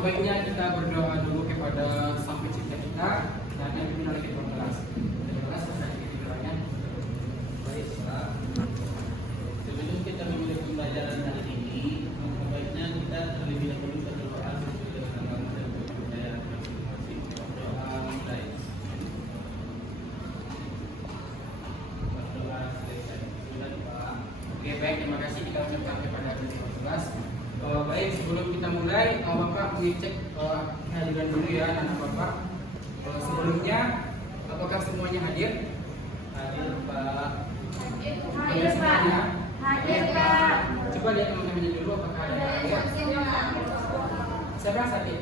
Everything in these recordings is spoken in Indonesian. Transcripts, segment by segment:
alangkah baiknya kita berdoa dulu kepada Sang Pencipta kita dan yang dipimpin oleh Ketua kelas. Baik, sebelum kita memulai pembelajaran hari ini, alangkah baiknya kita terlebih dahulu berdoa sesuai dengan agama dan kepercayaan masing-masing. Doa mulai. Berdoa selesai. Sudah Pak. Oke, baik, terima kasih kita ucapkan kepada Ketua kelas. Baik, sebelum kita mulai, Bapak mengecek kehadiran dulu ya anak Bapak. Sebelumnya, apakah semuanya hadir? Hadir Pak. Hadir semuanya? Hadir Pak. Coba lihat teman-temannya dulu apakah ada yang hadir. Siapa yang sakit?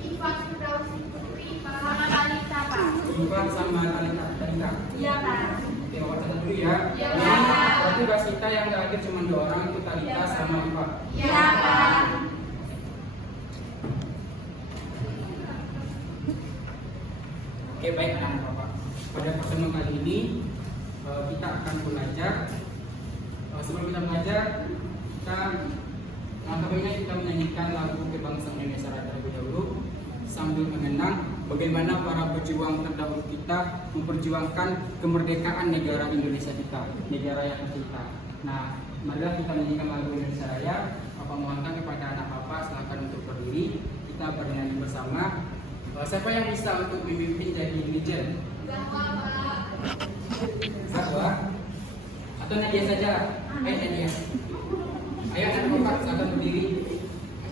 Ivan Firdaus Putri sama Talita Pak. Ivan sama Talita. Iya Pak. Oke, Bapak catat dulu ya. Iya, Jadi, Pak. berarti Basita yang nggak hadir cuma 2 orang, itu Talita sama Ivan. Iya Pak. Oke, baik anak Bapak. Pada pertemuan kali ini kita akan belajar. Sebelum kita belajar, kita menyanyikan lagu kebangsaan Indonesia Raya terlebih dahulu sambil mengenang bagaimana para pejuang terdahulu kita memperjuangkan kemerdekaan negara Indonesia kita, negara yang tercinta. Nah, marilah kita menyanyikan lagu Indonesia Raya. Bapak mohonkan kepada anak Bapak silakan untuk berdiri. Kita bernyanyi bersama. Siapa yang bisa untuk memimpin jadi legend? Sakwa? Atau Nadia saja? Ayo Nadia. Ayo anak Bapak silakan berdiri.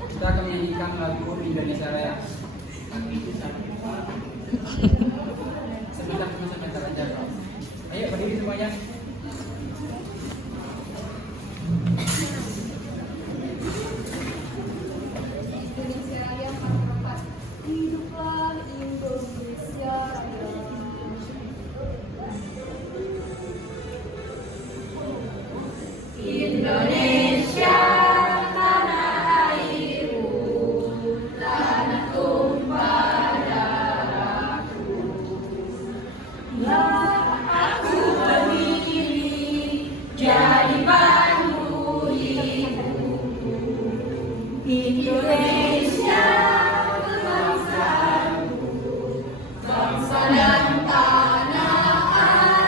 Kita akan menyanyikan lagu Indonesia Raya. Sebentar aja. Ayo berdiri semuanya. Indonesia Raya Part 4. Hiduplah Indonesia Raya. Indonesia tanah airku, tanah tumpah darahku. Ya, aku berdiri jadi pandu hidupku. Indonesia bangsaku, bangsa dan tanah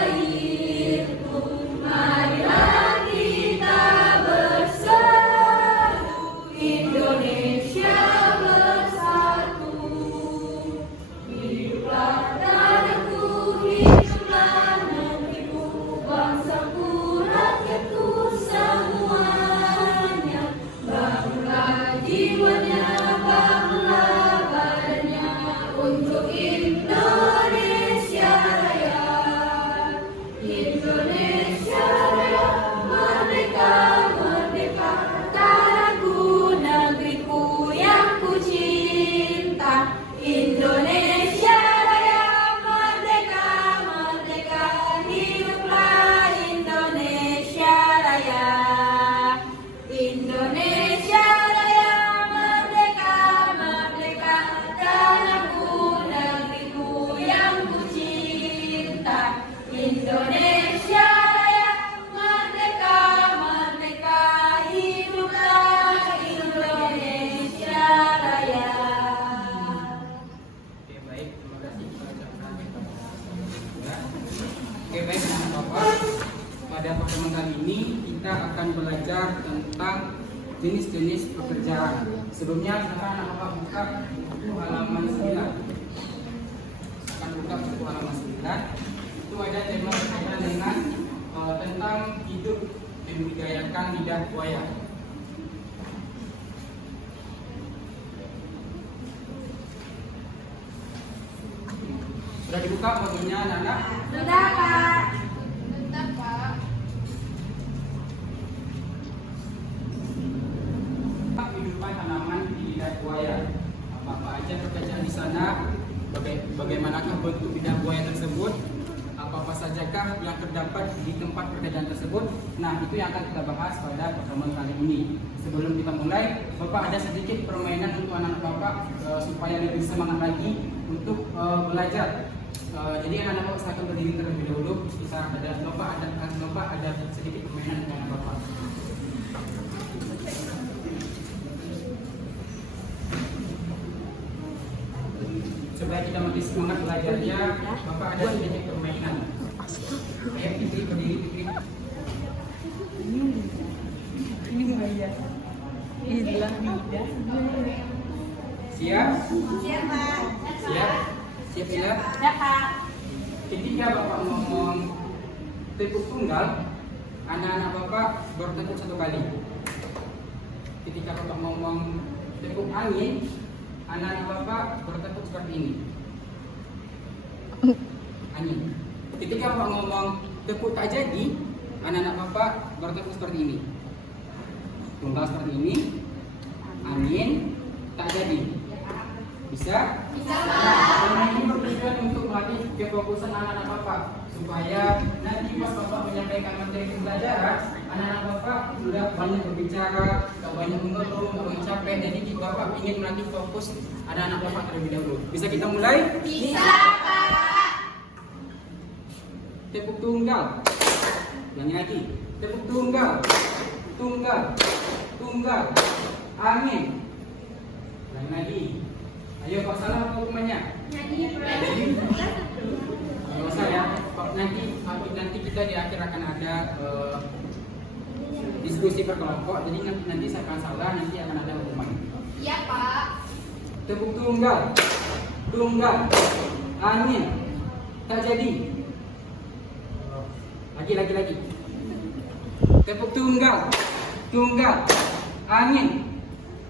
airku. Marilah kita bersatu, Indonesia bersatu. Hiduplah tanahku, hiduplah negeriku, bangsaku, rakyatku semuanya. Bangunlah jiwanya, bangunlah badannya untuk Indonesia Raya. Indonesia Raya, merdeka, merdeka, tanahku, negeriku yang ku cinta. Indonesia Raya, merdeka, merdeka, hiduplah Indonesia Raya. Indonesia Raya, merdeka, merdeka, tanahku, negeriku yang ku cinta. Indonesia Raya, merdeka, merdeka, hiduplah Indonesia Raya. Oke, baik, terima kasih. Oke, baik anak Bapak. Pada pertemuan kali ini kita akan belajar tentang jenis-jenis pekerjaan. Sebelumnya silakan anak Bapak buka buku halaman 9. Akan buka buku halaman 9. Itu ada tema berkaitan dengan tentang hidup membudidayakan lidah buaya. Sudah dibuka bukunya anak-anak? Sudah Pak. Sudah Pak. Kehidupan tanaman di lidah buaya. Apa aja pekerjaan di sana? Bagaimanakah bentuk lidah buaya tersebut? Apa sajakah yang terdapat di tempat pekerjaan tersebut? Nah, itu yang akan kita bahas pada pertemuan kali ini. Sebelum kita mulai, Bapak ada sedikit permainan untuk anak-anak Bapak supaya lebih semangat lagi untuk belajar. Jadi anak-anak Bapak silakan berdiri terlebih dahulu. Bapak ada sedikit permainan untuk anak Bapak. supaya kita makin semangat belajarnya. Bapak ada sedikit permainan. Ayo Fikri, berdiri Fikri. Siap? Siap, Pak. Siap? Siap ya? Ya, Pak. Ketika Bapak ngomong tepuk tunggal, anak-anak Bapak bertepuk 1 kali. Ketika Bapak ngomong tepuk angin, anak-anak Bapak bertepuk seperti ini. Angin. Ketika Bapak ngomong tepuk tak jadi, anak-anak Bapak bertepuk seperti ini. Tunggal seperti ini, angin, tak jadi. Bisa? Bisa, Pak. Karena ini bertujuan untuk melatih kefokusan anak-anak Bapak, supaya nanti pas Bapak menyampaikan materi pembelajaran, anak-anak Bapak sudah banyak berbicara, tidak banyak mengeluh, tidak banyak capek. Jadi Bapak ingin melatih fokus anak-anak Bapak terlebih dahulu. Bisa kita mulai? Bisa, Pak. Tepuk tunggal. Ulangi lagi. Tepuk tunggal. Tunggal. Tunggal. Angin. Ulangi lagi. Ayo Pak Salah hukumannya. Nyanyi, Pak. Nggak usah ya. Nanti kita di akhir akan ada diskusi berkelompok. Jadi nanti saya akan salah, nanti akan ada hukuman. Iya, Pak. Tepuk tunggal. Tunggal. Angin. Tak jadi. Lagi. Tepuk tunggal. Tunggal. Angin.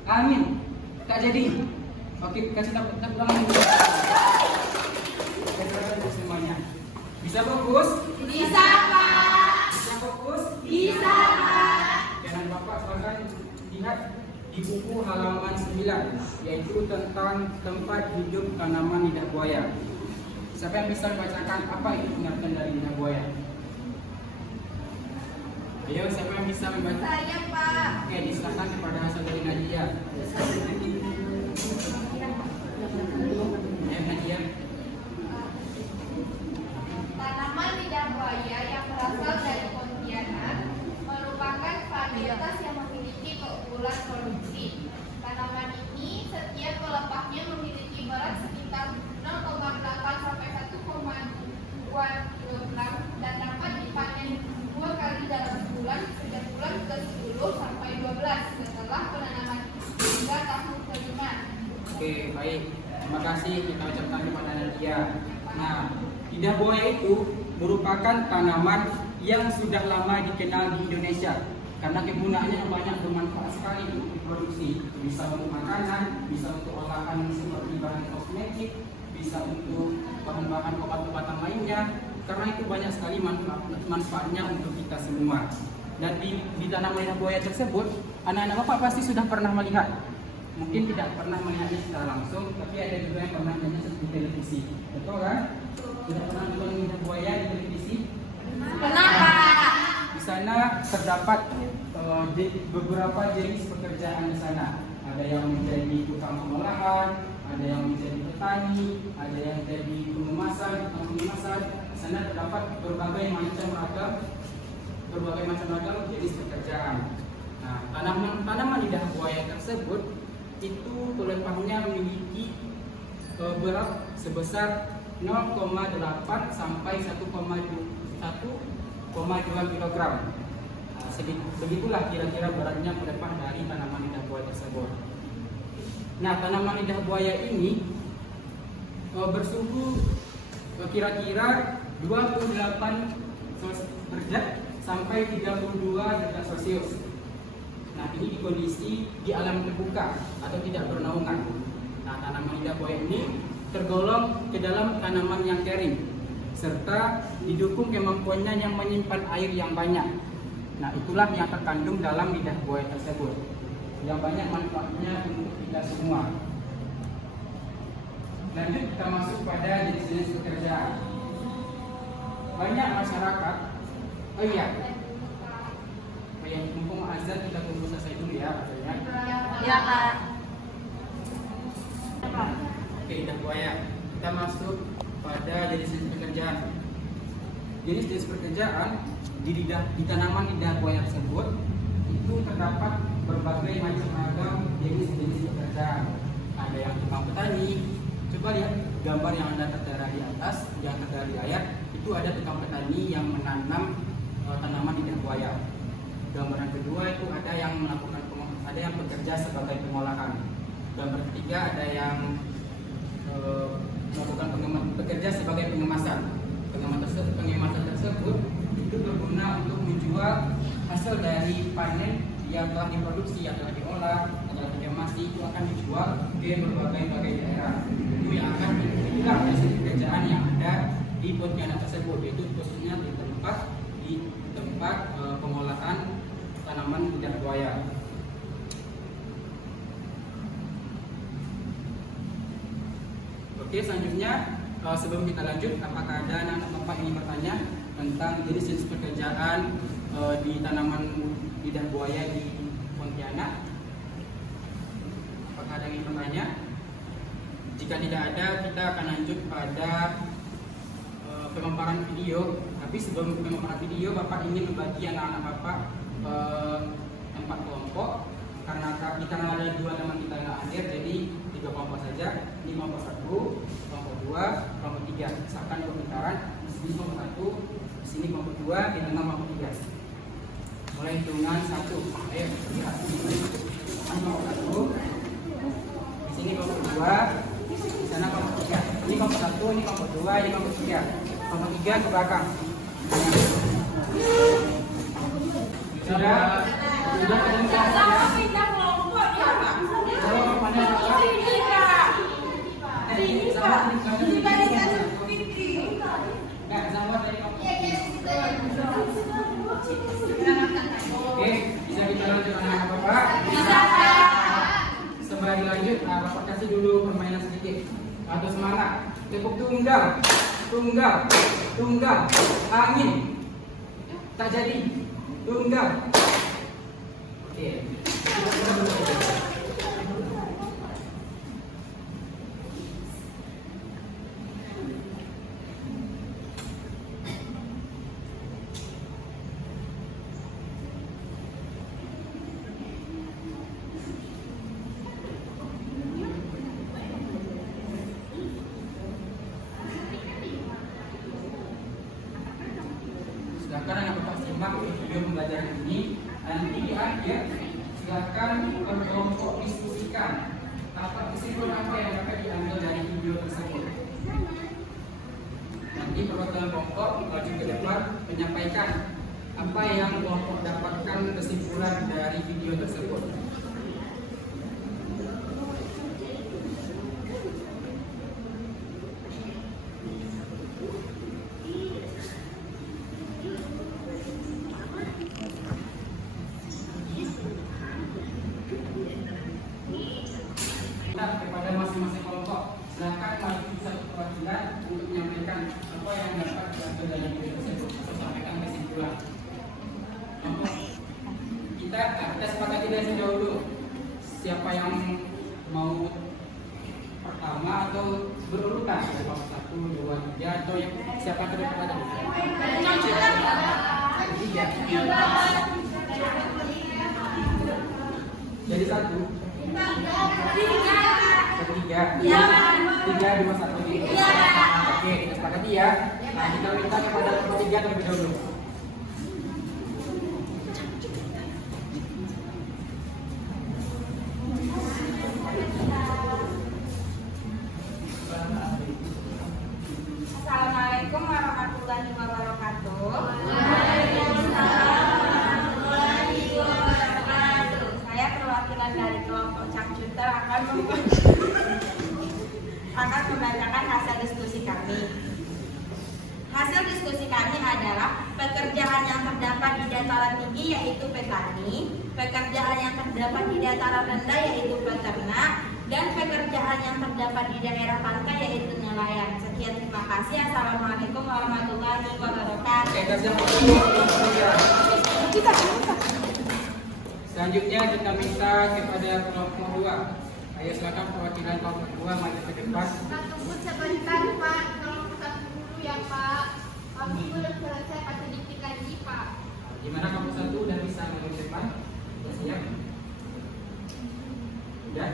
Angin. Tak jadi. Oke, kasih tepuk tangan dulu. Kasih tangan dulu semuanya. Bisa fokus? Bisa, Pak. Bisa fokus? Bisa, Pak. Jangan Bapak silakan lihat di buku halaman 9, yaitu tentang tempat hidup tanaman lidah buaya. Siapa yang bisa membacakan apa itu pengertian dari lidah buaya? Ayo, siapa yang bisa membaca? Saya, Pak. Oke, diserahkan kepada saudari Nadia. Ayo Nadia. Tanaman lidah buaya yang berasal dari Pontianak merupakan varietas yang memiliki keunggulan produksi. Tanaman ini setiap pelepahnya memiliki berat sekitar 0,8 sampai 1,2 kg dan dapat dipanen 2 kali dalam sebulan, sejak bulan ke-10 sampai 12 setelah penanaman hingga tahun ke-5. Oke, baik. Terima kasih kita ucapkan kepada Nadia. Nah, lidah buaya itu merupakan tanaman yang sudah lama dikenal di Indonesia karena kegunaannya yang banyak bermanfaat sekali untuk diproduksi. Bisa untuk makanan, bisa untuk olahan seperti bahan kosmetik, bisa untuk bahan-bahan obat-obatan lainnya. Karena itu banyak sekali manfaatnya untuk kita semua. Dan di tanaman lidah buaya tersebut, anak-anak Bapak pasti sudah pernah melihat. Mungkin tidak pernah melihatnya secara langsung, tapi ada juga yang pernah melihatnya di televisi. Betul kan? Sudah pernah nonton lidah buaya di televisi? Kenapa? Di sana terdapat beberapa jenis pekerjaan di sana. Ada yang menjadi tukang pengolahan, ada yang menjadi petani, ada yang jadi pengemasan, tukang pengemasan. Di sana terdapat berbagai macam ragam jenis pekerjaan. Nah, tanaman lidah buaya tersebut itu pelepahnya memiliki berat sebesar 0,8 sampai 1,2 kg. Begitulah kira-kira beratnya pelepah dari tanaman lidah buaya tersebut. Nah, tanaman lidah buaya ini bersuhu kira-kira 28 derajat sampai 32 derajat Celcius. Nah, ini di kondisi di alam terbuka atau tidak bernaungan. Nah, tanaman lidah buaya ini tergolong ke dalam tanaman yang kering serta didukung kemampuannya yang menyimpan air yang banyak. Nah, itulah yang terkandung dalam lidah buaya tersebut, yang banyak manfaatnya untuk kita semua. Lanjut kita masuk pada jenis-jenis pekerjaan. Banyak masyarakat, mumpung azan kita tunggu selesai dulu ya, maksudnya. Ya, Pak. Oke, lidah buaya. Kita masuk pada jenis-jenis pekerjaan. Jenis-jenis pekerjaan di tanaman lidah buaya tersebut itu terdapat berbagai macam ragam jenis-jenis pekerjaan. Ada yang tukang petani, Coba lihat gambar yang Anda tertera di atas, yang tertera di layar, itu ada tukang petani yang menanam tanaman lidah buaya. Gambaran kedua itu ada yang bekerja sebagai pengolahan. Gambar ketiga ada yang bekerja sebagai pengemasan. Pengemasan tersebut itu berguna untuk menjual hasil dari panen yang telah diproduksi, yang telah diolah, yang telah dikemasi, itu akan dijual ke berbagai daerah. Itu yang akan itulah hasil pekerjaan yang ada di Pontianak tersebut, yaitu khususnya di tempat pengolahan tanaman lidah buaya. Oke, selanjutnya sebelum kita lanjut, apakah ada anak bapak ingin bertanya tentang jenis-jenis pekerjaan di tanaman lidah buaya di Pontianak? Apakah ada yang ingin bertanya? Jika tidak ada, kita akan lanjut pada pemaparan video. Tapi sebelum pemaparan video, bapak ingin membagi anak-anak bapak 4 kelompok. Karena ada 2 teman kita yang hadir, jadi 3 kelompok saja. Ini kelompok 1, kelompok 2, kelompok 3. Misalkan 2 putaran, di sini kelompok 1, di sini kelompok 2, di tengah kelompok 3. Mulai hitungan 1. Ayo, lihat. Ini kelompok 1, di sini kelompok 2, di sana kelompok 3. Ini kelompok 1, ini kelompok 2, ini kelompok 3. Kelompok 3 ke belakang. Sudah Oke, bisa kita lanjut anak bapak? Bisa. Sebelum lanjut, bapak kasih dulu permainan sedikit. Atau semangat. Tepuk tunggal, angin. Tak jadi. Tunggal. Oke. Silakan anak bapak simak video pembelajaran ini. Nanti di akhir silakan berkelompok diskusikan apa kesimpulan apa yang dapat diambil dari video tersebut. Nanti perwakilan kelompok maju ke depan menyampaikan apa yang kelompok dapatkan kesimpulan dari video tersebut. Kepada masing-masing kelompok, silakan maju satu perwakilan untuk menyampaikan apa yang dapat diambil dari video tersebut atau sampaikan kesimpulan. Kelompok kita sepakati dari dahulu siapa yang mau pertama atau berurutan dari kelompok 1, 2, 3 atau yang siapa terdekat ada? Tiga. Jadi 1. Ketiga, 3, 2, 1. Oke, kita sepakati ya. Nah, kita minta kepada kelompok 3 terlebih dahulu. Assalamualaikum warahmatullahi wabarakatuh. Saya perwakilan dari kelompok Cangcuter akan membacakan hasil diskusi kami. Hasil diskusi kami adalah pekerjaan yang terdapat di dataran tinggi yaitu petani, pekerjaan yang terdapat di dataran rendah yaitu peternak, dan pekerjaan yang terdapat di daerah pantai yaitu nelayan. Sekian, terima kasih. Assalamualaikum warahmatullahi wabarakatuh. Selanjutnya kita minta kepada kelompok 2. Ayo silakan perwakilan kelompok 2 maju ke depan. Pak, tunggu sebentar Pak, kelompok 1 dulu ya Pak. Kami belum selesai pada dikit lagi Pak. Gimana kelompok 1 udah bisa maju ke depan? Sudah siap? Sudah?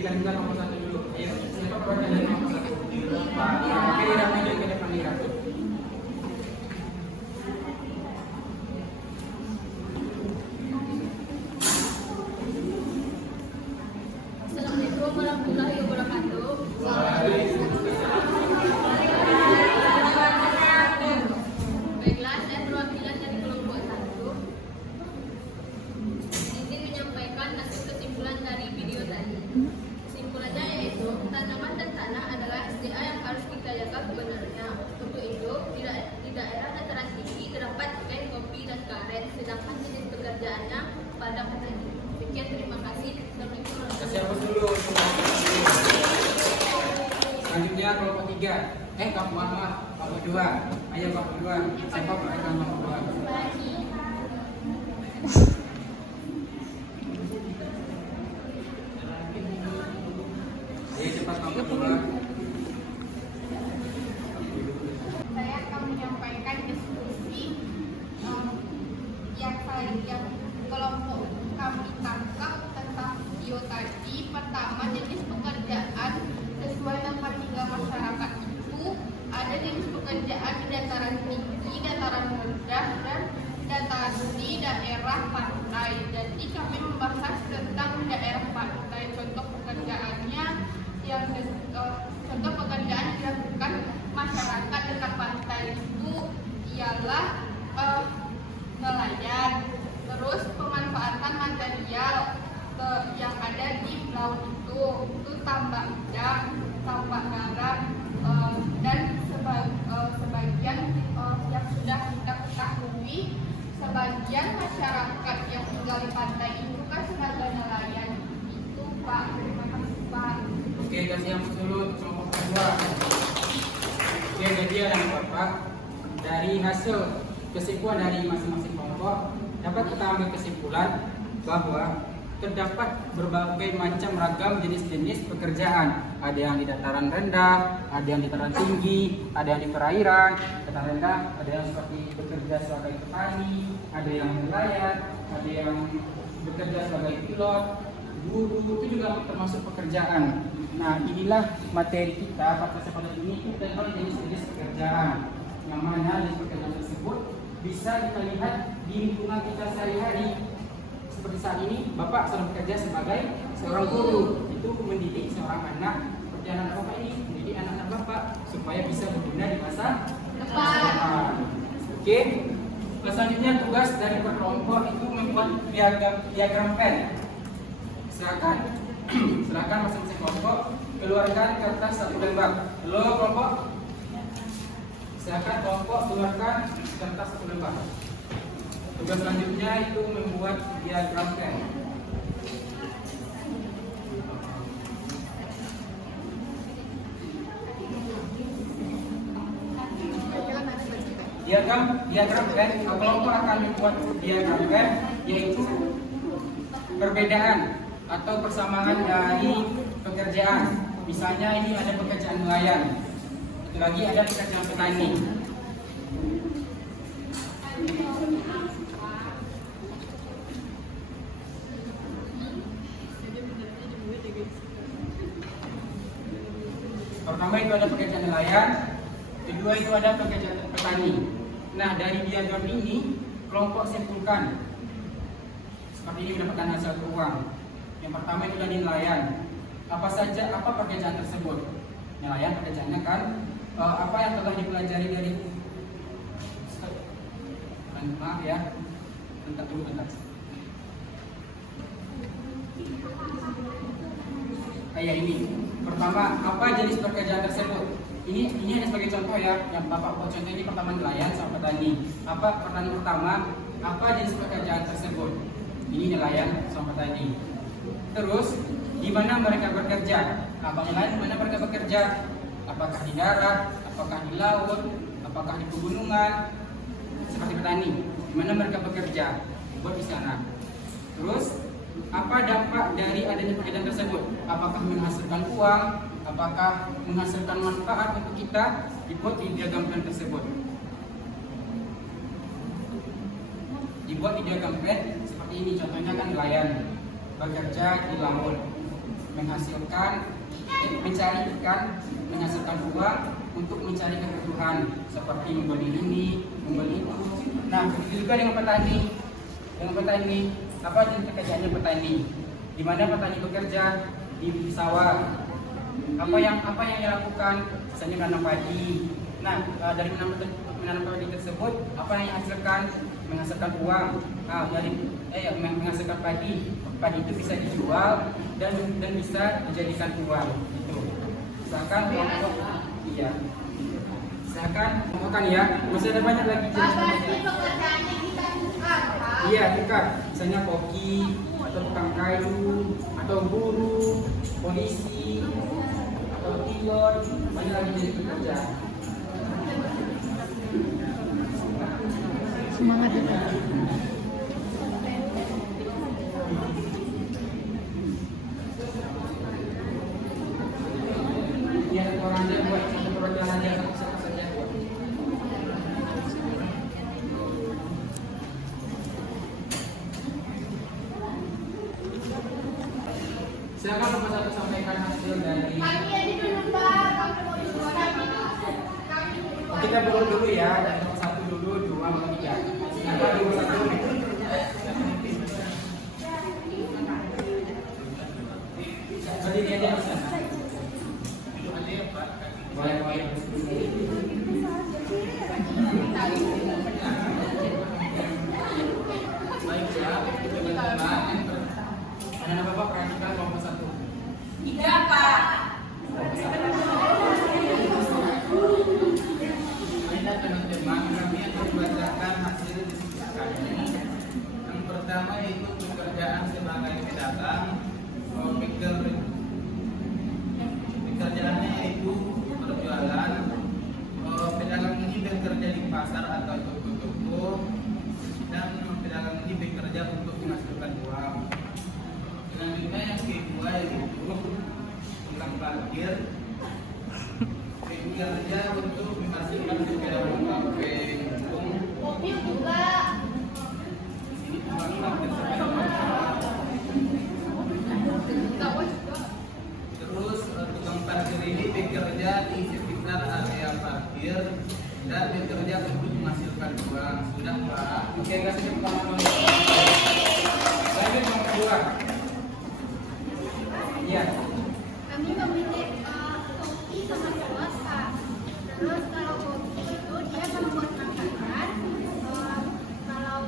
kalian buka nomor 1 dulu. Ayo, siapa perwakilan nomor 1? Oke, Ira maju ke depan Ira. Assalamualaikum warahmatullahi wabarakatuh. Baiklah, saya perwakilan dari kelompok 1. Izin menyampaikan hasil kesimpulan dari video tadi. Kesimpulannya yaitu tanaman dan tanah adalah SDA yang harus kita jaga kebenarannya. Untuk itu, di daerah dataran tinggi terdapat ikan, kopi, dan karet, sedangkan jenis pekerjaannya pada petani. Sekian, terima kasih. Assalamualaikum warahmatullahi Kasih hapus dulu. Selanjutnya kelompok 3. Maaf, kelompok 2. Ayo kelompok 2. Siapa perwakilan kelompok 2? Ayo cepat kelompok 2. Saya akan menyampaikan diskusi yang kelompok kami tangkap tentang video tadi. Pertama, jenis pekerjaan sesuai tempat tinggal masyarakat itu ada jenis pekerjaan di dataran tinggi, dataran rendah, dan dataran di daerah pantai. Jadi kami membahas tentang daerah pantai. Contoh pekerjaannya contoh pekerjaan dilakukan masyarakat dekat pantai itu ialah nelayan, terus pemanfaatan material yang ada di laut itu tambak udang, tambak garam, dan sebagian yang sudah kita ketahui, sebagian masyarakat yang tinggal di pantai itu kan sebagai nelayan. Itu Pak, terima kasih Pak. Oke, kasih hapus dulu kelompok 2. Oke, jadi yang Bapak, dari hasil kesimpulan dari masing-masing kelompok dapat kita ambil kesimpulan bahwa terdapat berbagai macam ragam jenis-jenis pekerjaan. Ada yang di dataran rendah, ada yang di dataran tinggi, ada yang di perairan. Dataran rendah ada yang seperti bekerja sebagai petani, ada yang nelayan, ada yang bekerja sebagai pilot, guru, itu juga termasuk pekerjaan. Nah, inilah materi kita pada ini itu tentang jenis-jenis pekerjaan. Yang mana jenis pekerjaan tersebut bisa kita lihat di lingkungan kita sehari-hari. Seperti saat ini, Bapak sedang bekerja sebagai seorang guru. Itu mendidik seorang anak. Perjalanan Bapak ini mendidik anak-anak Bapak supaya bisa berguna di masa depan. Oke. Selanjutnya tugas dari kelompok itu membuat diagram pen. Silakan masing-masing kelompok keluarkan kertas 1 lembar. Halo kelompok. Silakan kelompok keluarkan kertas 1 lembar. Tugas selanjutnya itu membuat diagram pen. Diagram pen, kelompok akan membuat diagram pen, yaitu perbedaan atau persamaan dari pekerjaan. Misalnya ini ada pekerjaan nelayan, itu lagi ada pekerjaan petani. Pertama itu ada pekerjaan nelayan, kedua itu ada pekerjaan petani. Nah, dari diagram ini kelompok simpulkan seperti ini mendapatkan hasil uang. Yang pertama itu dari nelayan. Apa pekerjaan tersebut? Nelayan pekerjaannya kan apa yang telah dipelajari dari maaf ya, bentar. Kayak ini. Pertama, apa jenis pekerjaan tersebut? Ini hanya sebagai contoh ya, yang Bapak buat contoh ini pertama nelayan sama petani. Pertanyaan pertama, apa jenis pekerjaan tersebut? Ini nelayan sama petani. Terus, di mana mereka bekerja? Abang nelayan di mana mereka bekerja? Apakah di darat? Apakah di laut? Apakah di pegunungan? Seperti petani, di mana mereka bekerja? Buat di sana. Terus, apa dampak dari adanya pekerjaan tersebut? Apakah menghasilkan uang? Apakah menghasilkan manfaat untuk kita? Dibuat di diagram pen tersebut. Dibuat di diagram pen seperti ini. Contohnya kan nelayan bekerja di laut. mencari ikan, menghasilkan uang untuk mencari kebutuhan seperti membeli ini, membeli itu. Nah, begitu juga dengan petani. Apa jenis pekerjaannya petani? Di mana petani bekerja di sawah. Apa yang ia lakukan? Misalnya menanam padi. Nah, dari menanam padi tersebut, apa yang dihasilkan? Menghasilkan uang. Menghasilkan padi. Padi itu bisa dijual dan bisa dijadikan uang. Itu. Misalkan makan ya. Masih ada banyak lagi jenis pekerjaannya kita tukar, Pak. Iya, tukar. Misalnya koki, atau tukang kayu, atau guru, polisi, atau pilot, banyak lagi jenis pekerjaan. Semangat ya Pak. Iya, satu orang aja buat satu pekerjaan aja siapa saja buat. Silakan nomor satu sampaikan hasil dari. Kami aja dulu, Pak. Kami mau jualan dulu. Kita berurut dulu ya, dari nomor satu dulu, dua, nomor tiga. Silakan nomor satu. Berdiri aja di sana. Boleh. Baik ya, teman-teman. Anak Bapak perhatikan nomor satu. Iya, Pak. Baiklah teman-teman, kami akan membacakan hasil diskusi kami. Yang pertama yaitu pekerjaan sebagai pedagang. Pekerjaannya yaitu berjualan. Pedagang ini bekerja di pasar atau toko-toko, dan pedagang ini bekerja untuk menghasilkan uang. Selanjutnya yang kedua yaitu tukang parkir, bekerja untuk menghasilkan sepeda motor pengguntung. Mobil juga. Ini tukang parkir sepeda motor. Terus tukang parkir ini bekerja di sekitar area parkir dan bekerja untuk menghasilkan uang. Sudah, Pak? Oke, kasih tepuk tangan dulu. Lanjut nomor kedua. Iya. Kami memilih kopi sama kios, Pak. Terus kalau kopi itu dia membuat makanan. Kalau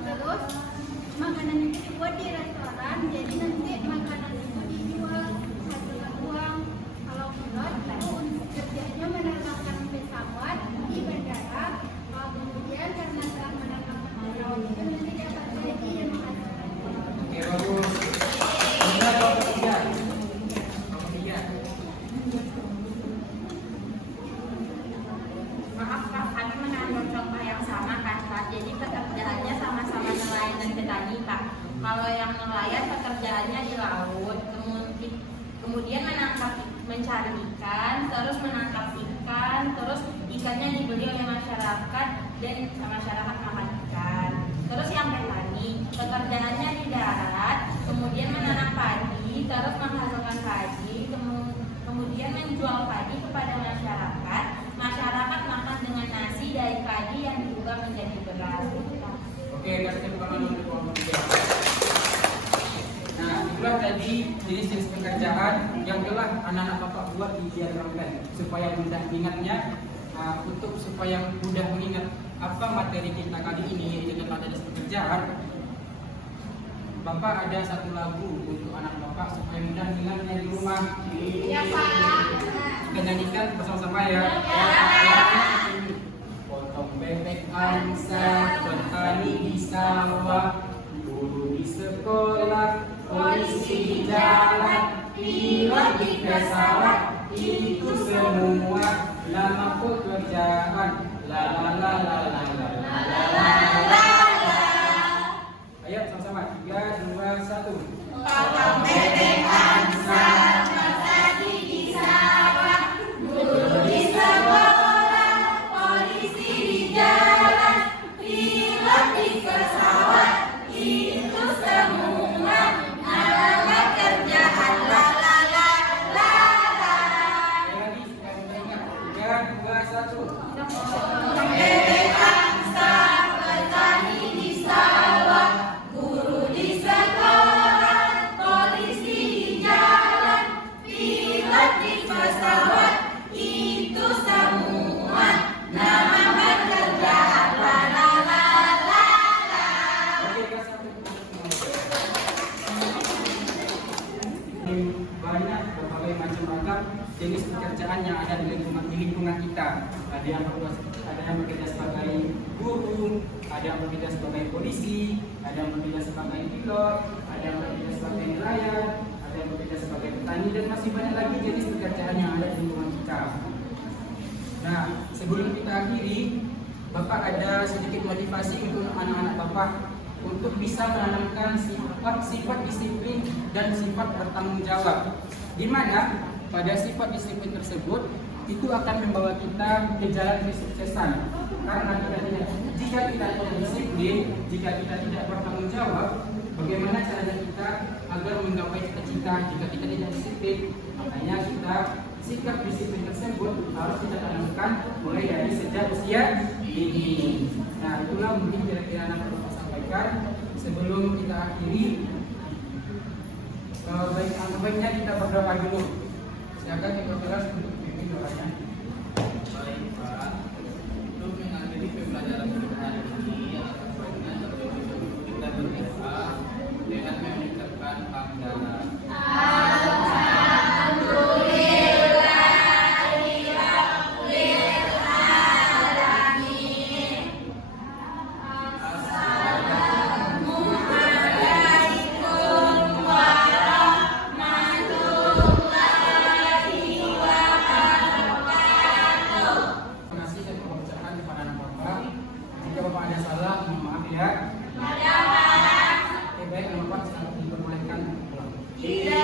terus makanan itu dibuat di restoran, jadi nanti makanan itu dijual hasilkan uang. Kalau pilot itu kerjanya menerbangkan pesawat di bandara. Kemudian karena telah menerbangkan pesawat itu nanti dapat gaji dan menghasilkan uang. Oke, bagus. Kemudian nomor tiga. Maaf Pak, kami mengambil contoh yang sama kan Pak. Jadi pekerjaannya sama-sama nelayan dan petani Pak. Kalau yang nelayan pekerjaannya di laut, kemudian mencari ikan, terus menangkap ikan, terus ikannya dibeli oleh masyarakat dan masyarakat makan ikan. Terus yang petani pekerjaannya di darat, kemudian menanam padi, terus menghasilkan padi, kemudian menjual padi kepada masyarakat. Masyarakat makan dengan nasi dari padi yang diubah menjadi beras. Oke, kasih tepuk tangan untuk nomor tiga. Nah, itulah tadi jenis-jenis pekerjaan yang telah anak-anak Bapak buat di diagramkan supaya mudah ingatnya, supaya mudah mengingat apa materi kita kali ini, yaitu tentang jenis pekerjaan. Bapak ada satu lagu untuk anak Bapak supaya mudah ingatnya di rumah. Iya, Pak. Kita nyanyikan bersama-sama ya. Potong bebek angsa, petani di sawah, guru di sekolah, polisi di jalan, pilot di pesawat, itu semua nama pekerjaan. La la la la la la la la la. Ayo sama-sama, 3, 2, 1. Potong bebek angsa, petani di sawah, guru di sekolah, polisi di jalan, pilot di pesawat, itu semua nama kerjaan. banyak berbagai macam ragam jenis pekerjaan yang ada di lingkungan kita. Ada yang bekerja sebagai guru, ada yang bekerja sebagai polisi, ada yang bekerja sebagai pilot, ada yang bekerja sebagai nelayan, ada yang bekerja sebagai petani, dan masih banyak lagi jenis pekerjaan yang ada di lingkungan kita. Nah, sebelum kita akhiri, Bapak ada sedikit motivasi untuk anak-anak Bapak untuk bisa menanamkan sifat disiplin dan sifat bertanggung jawab, di mana pada sifat disiplin tersebut itu akan membawa kita ke jalan kesuksesan. Karena jika kita tidak disiplin, jika kita tidak bertanggung jawab, bagaimana caranya kita agar menggapai cita-cita jika kita tidak disiplin? Makanya sikap disiplin tersebut harus kita tanamkan mulai dari sejak usia dini. Nah, itulah mungkin kira-kira yang perlu saya sampaikan sebelum kita akhiri. Baiknya kita berdoa dulu. Silakan kita kelas untuk pimpin doanya. Baik Pak, untuk mengakhiri pembelajaran kita hari ini, baiknya kita berdoa dengan mengucapkan hamdalah. Oke, baik, Bapak diperbolehkan pulang.